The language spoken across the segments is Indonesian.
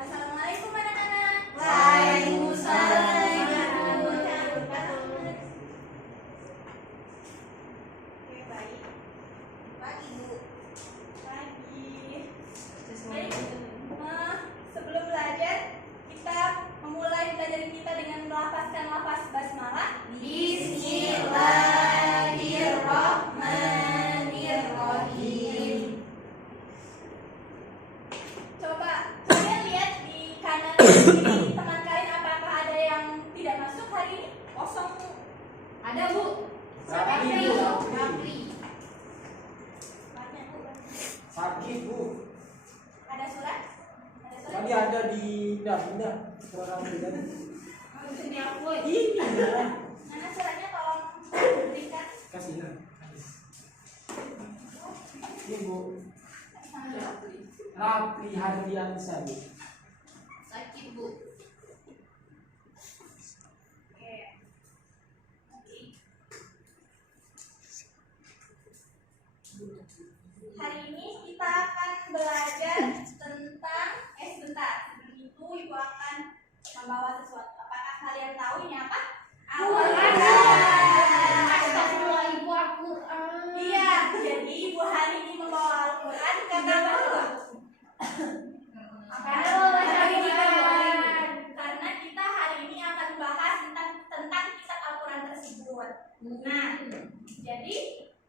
Assalamualaikum anak-anak. Waalaikumsalam. Oke, baik. Pagi, Bu. Pagi. Baik. Sebelum belajar, kita memulai belajar kita dengan melafazkan lafaz basmalah. Bismillahirrahmanirrahim. Coba kalian lihat di kanan kiri teman kalian, apakah ada yang tidak masuk hari ini? Kosong. Ada, Bu. Siapa yang Rapli. tidak? Rapli. Banyak, Bu. Sakit, Bu. Ada surat? Ada surat? Tadi ada di pindah suara tadi. Ini aku. Ini ya. Mana suratnya, tolong berikan. Kasih ya. Ini, Bu. Rapli Hadriansyah, Bu. Sakit, Bu. Oke. Hari ini kita akan belajar tentang sebentar. Sebelum itu Ibu akan membawa sesuatu. Apakah kalian tahu ini apa? Al-Quran. Astagfirullah, Ibu, Al-Quran. Iya, jadi Ibu hari ini membawa Al-Quran karena apa? Karena kita hari ini akan bahas tentang kitab Al-Quran tersebut. Nah, jadi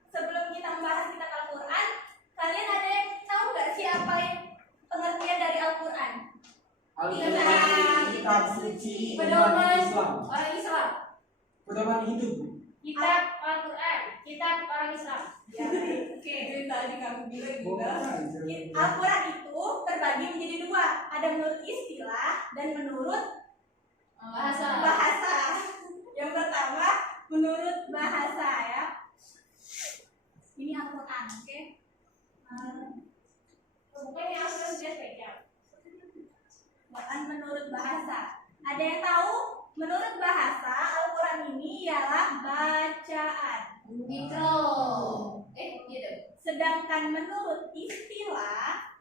sebelum kita membahas kitab Al-Quran, kalian ada yang tahu nggak sih apa yang pengertian dari Al-Quran? Al-Quran kitab suci Pedoman umat Islam. orang Islam. Pedoman hidup. Kitab Al-Quran. Kitab orang Islam. Ya, oke. Tadi kamu bilang Al-Quran itu terbagi menjadi dua. Ada menurut istilah dan menurut bahasa. Yang pertama menurut bahasa ya. Ini Al-Quran, oke? Bukannya Al-Quran sudah pegang. Bahkan menurut bahasa. Ada yang tahu? Menurut bahasa Al-Quran ini ialah bacaan. Mikro. Gitu. Sedangkan menurut istilah,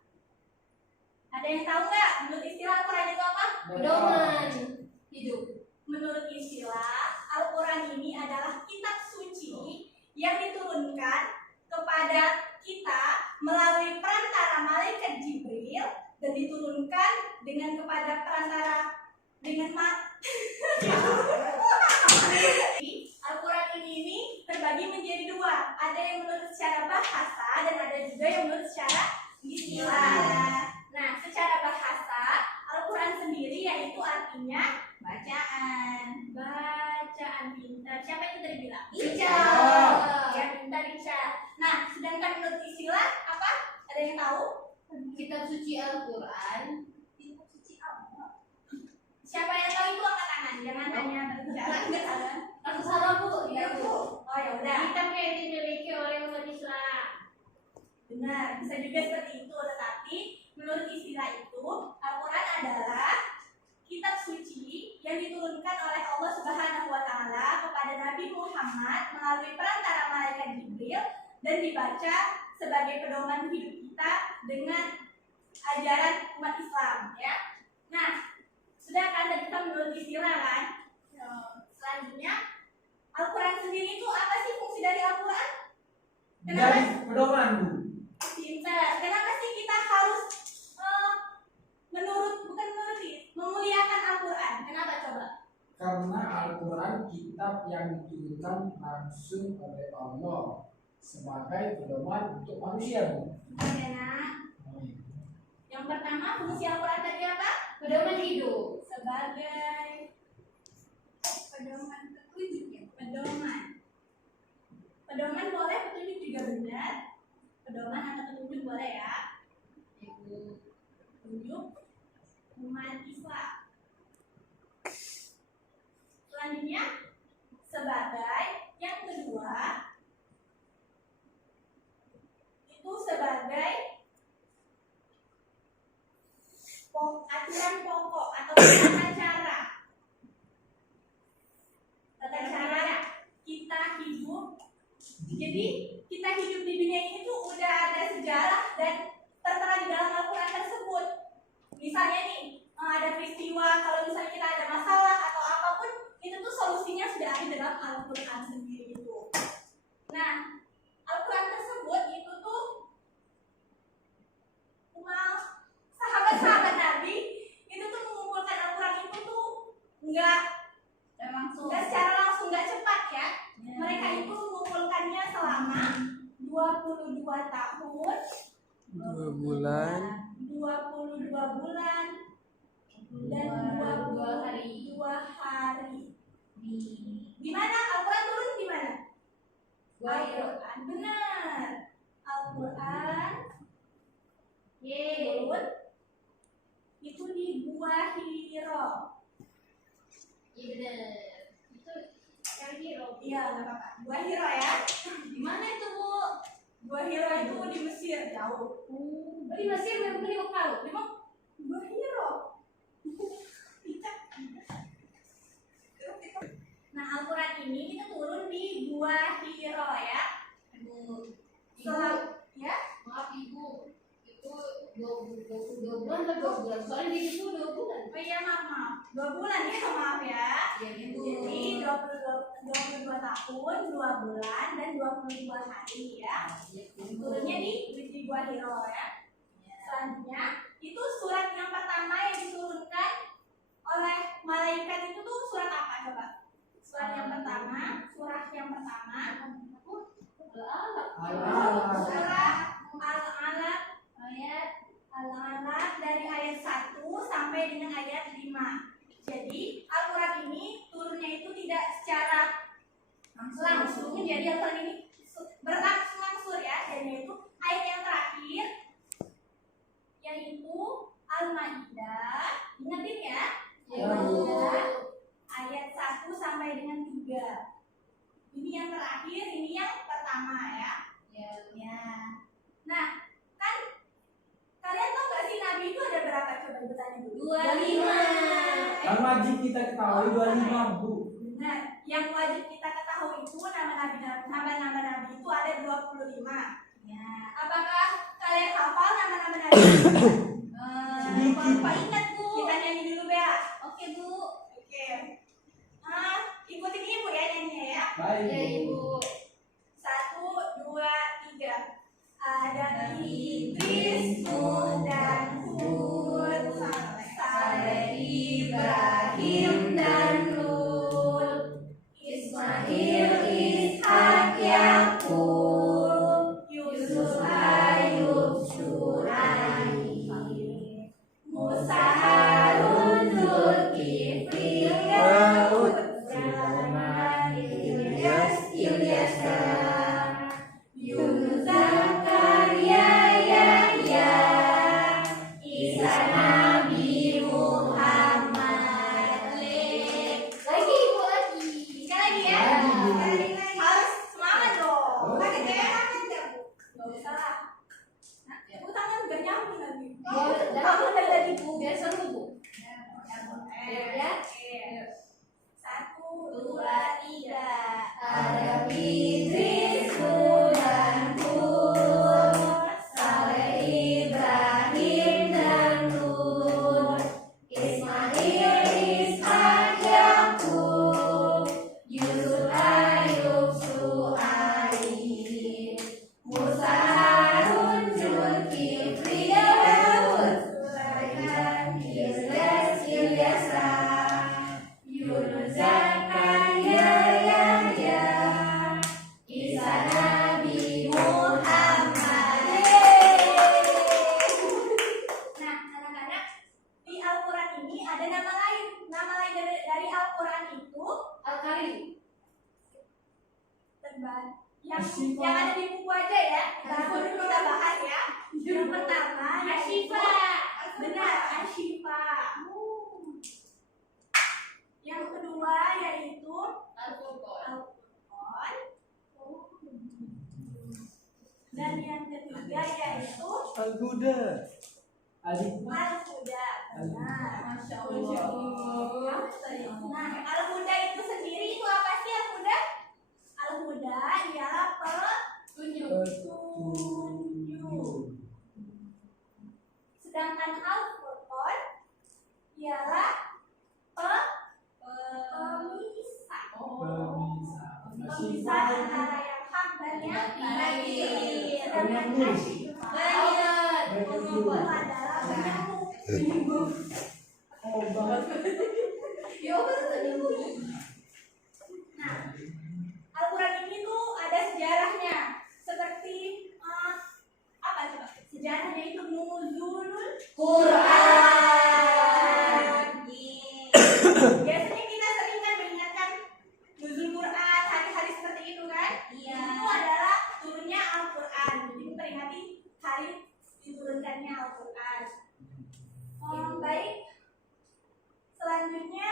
ada yang tahu nggak? Menurut istilah Al-Quran itu apa? Pedoman hidup. Menurut istilah, Al-Quran ini adalah kitab suci yang diturunkan kepada kita melalui perantara malaikat Jibril dan diturunkan kepada perantara Al-Quran ini terbagi menjadi dua. Ada yang menurut secara bahasa dan ada juga yang menurut secara istilah. Nah, secara bahasa Al-Quran sendiri yaitu artinya bacaan. Bacaan pintar. Siapa yang tadi bilang? Ica. Ya, pintar Ica. Nah, sedangkan menurut istilah apa? Ada yang tahu? Kitab suci Al-Quran. Kitab suci Allah. Siapa yang tahu itu angkat tangan. Jangan hanya berbicara. Aku salah, Bu. Iya, Bu. Oh, ya udah. Kitab yang dimiliki oleh umat Islam. Benar, bisa juga seperti itu. Tetapi menurut istilah itu, Al-Quran adalah kitab suci yang diturunkan oleh Allah Subhanahu wa Ta'ala kepada Nabi Muhammad melalui perantara malaikat Jibril dan dibaca sebagai pedoman hidup kita dengan ajaran umat Islam, ya. Nah, sudah kan tadi kita menurut istilah kan? Selanjutnya, Al-Quran sendiri itu apa sih fungsi dari Al-Quran? Dari pedoman, Bu. Pintar. Kenapa sih kita harus memuliakan Al-Quran? Kenapa coba? Karena Al-Quran kitab yang diturunkan langsung oleh Allah sebagai pedoman untuk manusia, Bu. Oke, nak. Yang pertama fungsi Al-Quran tadi apa? Pedoman hidup. sebagai pedoman petunjuk ya, pedoman boleh, petunjuk juga benar. Pedoman atau petunjuk boleh ya. Petunjuk umat Islam. Selanjutnya sebagai yang kedua itu sebagai aturan pokok atau tata cara kita hidup. Jadi kita hidup di dunia ini tuh udah ada sejarah dan tertera di dalam Al-Quran tersebut. Misalnya nih ada peristiwa, kalau misalnya kita ada masalah atau apapun, itu tuh solusinya sudah ada dalam Al-Quran sendiri itu. Nah, Al-Quran tersebut itu tuh sahabat-sahabat Nabi itu tuh mengumpulkan Al-Quran itu tuh nggak secara langsung, nggak cepat ya. Mereka itu mengumpulkannya selama 22 tahun 2 bulan 22 bulan dan 22 hari. Di mana Al-Quran turun di mana? Al-Quran, benar. Al-Quran turun itu di Gua Hiro. Iya benar. Itu yang hero. Iya, nggak apa-apa. Gua Hiro ya. Di mana itu, Bu? Gua Hiro itu di Mesir, jauh. Di Mesir, bukan di Mekah. Di mana? Gua Hiro. Nah, Al-Quran ini itu turun di Gua Hiro ya. Ya, Maaf Ibu, itu 22 bulan atau 2 bulan? Soalnya di situ 2 bulan. oh iya maaf. 2 bulan ya, maaf ya. Iya, Ibu. Jadi 22 tahun, 2 bulan dan 22 hari ya. Turunnya di Gua Hiro ya. Selanjutnya itu surat yang pertama yang diturunkan oleh malaikat itu tuh surat apa coba? Surat yang pertama Al-Alaq. surah Al-Alaq Al-Alaq dari ayat 1 sampai dengan ayat 5. Jadi Al-Quran ini turunnya itu tidak secara langsung, jadi Al-Quran ini berangsur-angsur ya, dan yaitu ayat yang terakhir yaitu Al-Maidah. Ingetin ya, Al-Maidah ayat 1 sampai dengan 3. Ini yang terakhir, ini yang pertama ya. Ya. Nah, kan kalian tahu nggak sih Nabi itu ada berapa? Coba bertanya dulu. 25. Yang wajib kita ketahui 25, Bu. Nah, yang wajib kita ketahui itu nama Nabi itu ada 25. Ya. Apakah kalian hafal nama-nama Nabi? Sedikit. Pak ingat Bu. Kita nyanyi dulu Bea. Oke, Bu. Oke. Ikutin ibu ya nyanyinya ya. Baik, Ya, Bu. Ibu. 1, 2, 3. Ada Idris, Nuh dan Hud, Saleh, Ibrahim dan Lut, Ismail, Ishak, Yakub, Yusuf, Ayub, Syuaib, Musa, Harun, Zulkifli, Daud, Sulaiman, Ilyas, Yunus, Zakaria, Yahya, Isa, Nabi Muhammad. Lagi Ibu lagi. Sekali lagi ya. Harus semangat dong. Lagi deh. Nggak usah lah. Nah, Bu tangan nggak nyambung lagi. Kamu dari Bu. Biar seru, Bu. Ya. 1, 2, 3. Ada Idris, Nuh dan Hud, Saleh, Ibrahim dan Lut, Ismail, Ishak, Yakub, Yusuf, Ayub, Syuaib, Musa, Harun, Zulkifli, Daud, Sulaiman, Asyifa. yang ada di buku aja ya. Langsung kita bahas ya. Yang pertama Asyifa. Benar, Asyifa. Yang kedua yaitu Al-Furqan. Al-Furqan. Dan yang ketiga yaitu Al-Huda. Alif. Al-Huda. Benar. Masya Allah. Nah, Al-Huda itu sendiri itu apa sih Al-Huda? Al-Huda ialah Tunjuk. petunjuk. Sedangkan Al-Furqan ialah pemisah. Pemisah antara yang hak dan yang batil. Sedangkan Asyifa itu adalah penyembuh. Obat. Ya Allah, tunjuk. Nah, Al-Quran ini tuh ada sejarahnya. Seperti apa coba? Sejarahnya itu nuzulul Quran. Biasanya kita sering kan mengingatkan nuzul Quran, hari-hari seperti itu kan? Iya. Itu adalah turunnya Al-Quran. Jadi memperingati hari diturunkannya Al-Quran. Baik. Selanjutnya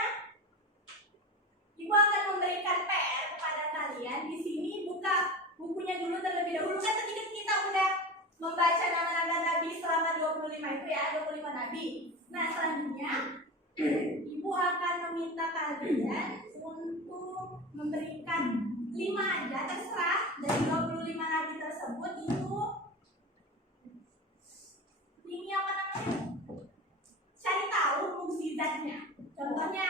Ibu akan memberikan PR kepada kalian. Di sini buka bukunya dulu terlebih dahulu. Kan ketika kita udah membaca nama-nama Nabi selama 25 itu ya, 25 Nabi. Nah, selanjutnya Ibu akan meminta kalian untuk memberikan 5 aja, terserah dari 25 Nabi tersebut itu ini apa namanya? Cari tahu mukjizatnya. Contohnya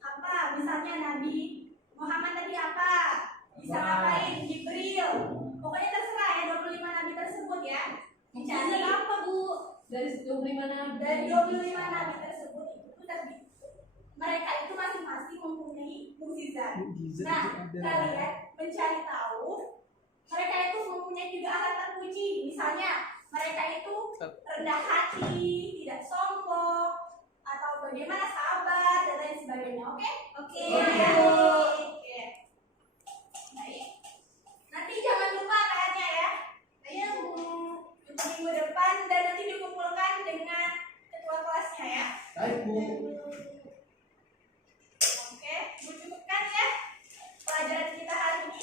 apa? Misalnya Nabi Muhammad tadi apa? Bisa ngapain? Jibril. Pokoknya terserah ya 25 Nabi tersebut ya. Dicari apa, Bu? Dari 25 nabi. dari 25 Nabi tersebut itu mereka itu masing-masing mempunyai mukjizat. Nah, kalian mencari tahu mereka itu mempunyai juga alat terpuji. Misalnya mereka itu rendah hati, tidak sombong, atau bagaimana sabar dan lain sebagainya. Oke? Oke. Oke. Baik. Nanti jangan lupa kayaknya ya. Ayo untuk minggu depan dan nanti dikumpulkan dengan ketua kelasnya ya. Baik, Bu. Oke, Bu cukupkan ya pelajaran kita hari ini.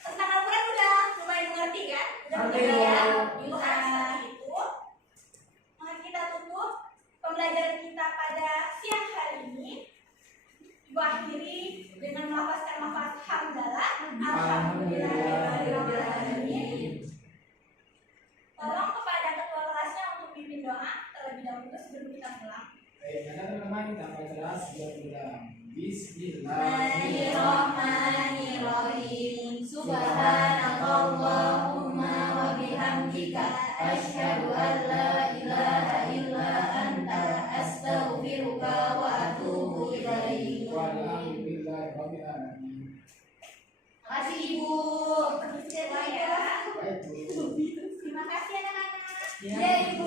Tentang Al-Quran udah lumayan mengerti kan? Udah mengerti ya? Minggu hari seperti itu. Maka kita tutup pembelajaran kita pada siang hari ini. Ibu akhiri dengan melafazkan lafaz hamdalah. Alhamdulillahirrahmanirrahim. Tolong kepada ketua kelasnya untuk pimpin doa terlebih dahulu sebelum kita pulang. Baik, teman-teman kita baca sudah pulang. Bismillah. Bismillahirrahmanirrahim. Subhanakallahumma wa bihamdika asyhadu an la ilaha illa anta astaghfiruka wa atubu ilaik. Walhamdulillahirabbil alamin. Makasih Ibu. Permisi ya. Baik, Bu. Terima kasih anak-anak. Ya. Ya, Ibu.